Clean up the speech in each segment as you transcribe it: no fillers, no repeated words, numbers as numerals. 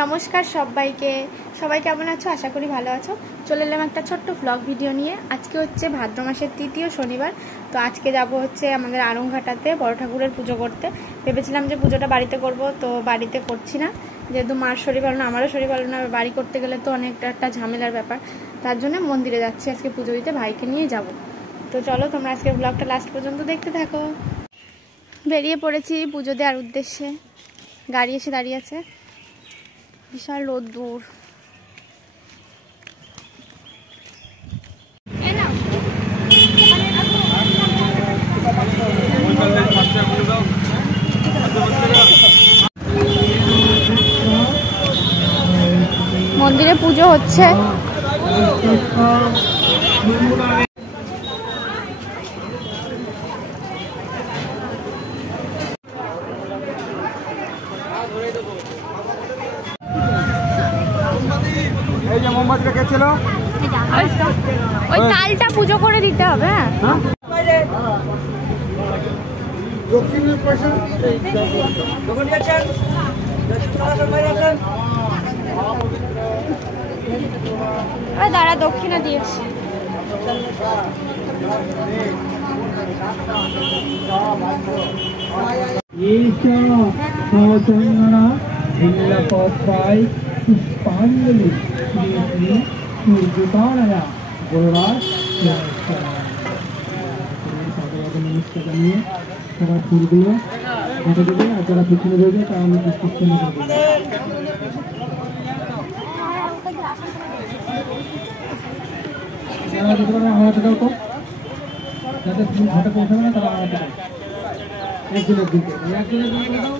নমস্কার সবাইকে, সবাই কেমন আছো? আশা করি ভালো আছো। চলে এলাম একটা ছোট্ট ব্লগ ভিডিও নিয়ে। আজকে হচ্ছে ভাদ্র মাসের তৃতীয় শনিবার। তো আজকে যাব হচ্ছে আমাদের আরংঘাটাতে বড় ঠাকুরের পুজো করতে। ভেবেছিলাম যে পুজোটা বাড়িতে করব, তো বাড়িতে করছি না, যেহেতু মার শরীর ভালো না, আমারও শরীর ভালো না। বাড়ি করতে গেলে তো অনেকটা একটা ঝামেলার ব্যাপার, তার জন্য মন্দিরে যাচ্ছি আজকে পুজো দিতে, ভাইকে নিয়ে যাব। তো চলো তোমরা আজকে ব্লগটা লাস্ট পর্যন্ত দেখতে থাকো। বেরিয়ে পড়েছি পুজো দেওয়ার উদ্দেশ্যে। গাড়ি এসে দাঁড়িয়ে আছে, বিশাল রোদ্দুর। মন্দিরে পুজো হচ্ছে। এই যে মোমবাতি রেখেছিল, ওই তালটা পুজো করে দিতে হবে। দাঁড়া, দক্ষিণা দিয়েছি। पुष्पांजलि सूर्यतारया गोराज नमस्कार জানিয়ে সবার ফুলগুলো হাতে দেবে, আর যারা পিছনে রয়েছে তারা আমি পুষ্পাঞ্জলি করবো। যারা যেতে পারে হাতে দাও, তো যাতে তুমি ঘাটে পৌঁছাবে না তারা হাতে দাও। একজনের দিকে দাও।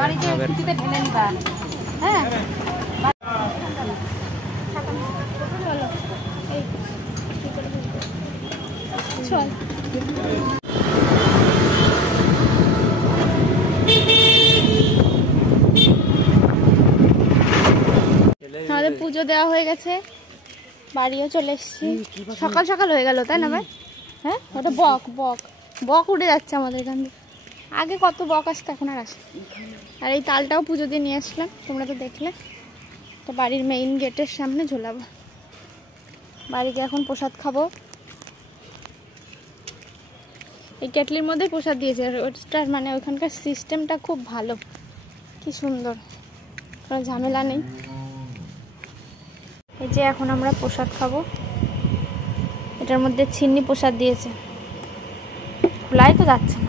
বাড়িতে কিছুতে ঢেলে নিবা। হ্যাঁ, চল। আমাদের পুজো দেওয়া হয়ে গেছে, বাড়িও চলে এসেছি। সকাল সকাল হয়ে গেল, তাই না ভাই? হ্যাঁ, ওটা বক বক বক উঠে যাচ্ছে আমাদের এখান থেকে। আগে কত বক আসতো, এখন আর আসে। আর এই তালটাও পুজো দিয়ে নিয়ে আসলাম, তোমরা তো দেখলে। তো বাড়ির মেইন গেটের সামনে ঝোলাবো। বাড়িতে এখন প্রসাদ খাবো। এই কেটলির মধ্যেই প্রসাদ দিয়েছে। আর ওটার মানে ওইখানকার সিস্টেমটা খুব ভালো, কি সুন্দর, কোনো ঝামেলা নেই। এই যে এখন আমরা প্রসাদ খাবো। এটার মধ্যে ছিন্নি প্রসাদ দিয়েছে, খোলাই তো যাচ্ছে না।